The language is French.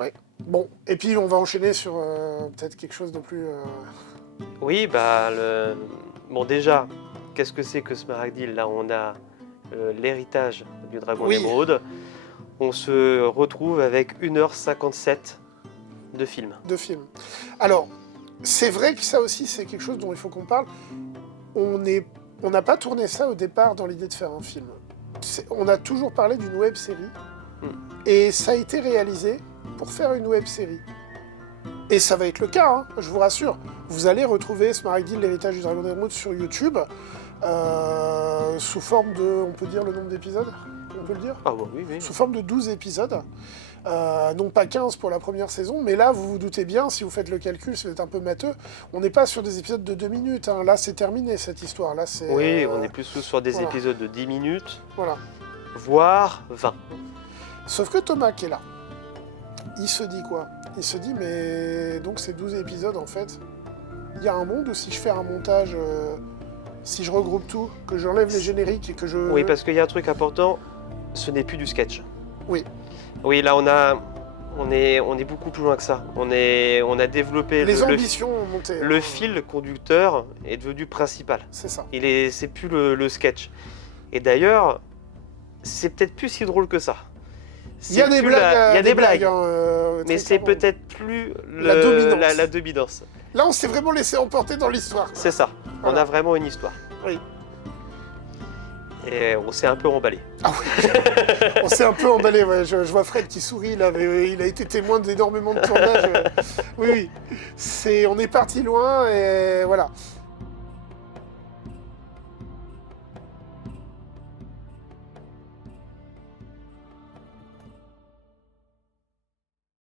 Ouais. Bon, et puis on va enchaîner sur peut-être quelque chose de plus... Oui, bon déjà, qu'est-ce que c'est que Smaragdil? Là, on a l'héritage du dragon Oui, d'émeraude. On se retrouve avec 1h57 de film. de films. Alors, c'est vrai que ça aussi, c'est quelque chose dont il faut qu'on parle. On n'a pas tourné ça au départ dans l'idée de faire un film. On a toujours parlé d'une web série, et ça a été réalisé pour faire une web série. Et ça va être le cas, hein, je vous rassure. Vous allez retrouver Smaragdil, l'héritage du dragon d'émeraude sur YouTube, sous forme de... On peut dire le nombre d'épisodes? On peut le dire? Ah bon, oui, oui. Sous forme de 12 épisodes. Non pas 15 pour la première saison, mais là, vous vous doutez bien, si vous faites le calcul, c'est un peu matheux, on n'est pas sur des épisodes de 2 minutes. Hein. Là, c'est terminé, cette histoire. Là, c'est, Oui, on est plus sur des voilà. épisodes de 10 minutes, Voilà. voire 20. Sauf que Thomas, qui est là, il se dit quoi? Il se dit, mais donc ces 12 épisodes, en fait, il y a un monde où si je fais un montage, si je regroupe tout, que j'enlève les génériques et que je... Oui, parce qu'il y a un truc important, ce n'est plus du sketch. Oui. Oui, là, on est beaucoup plus loin que ça. On a développé Les ambitions ont monté. le fil conducteur est devenu principal. C'est ça. C'est plus le sketch. Et d'ailleurs, c'est peut-être plus si drôle que ça. Il y a des blagues. Il y a des blagues. Hein, Mais c'est peut-être plus la dominance. la dominance. Là, on s'est vraiment laissé emporter dans l'histoire. C'est ça. Voilà. On a vraiment une histoire. Oui. Et on s'est un peu emballé. Ah oui. On s'est un peu emballé. Ouais. Je vois Fred qui sourit là, mais il a été témoin d'énormément de tournages. Oui, oui. On est parti loin et voilà.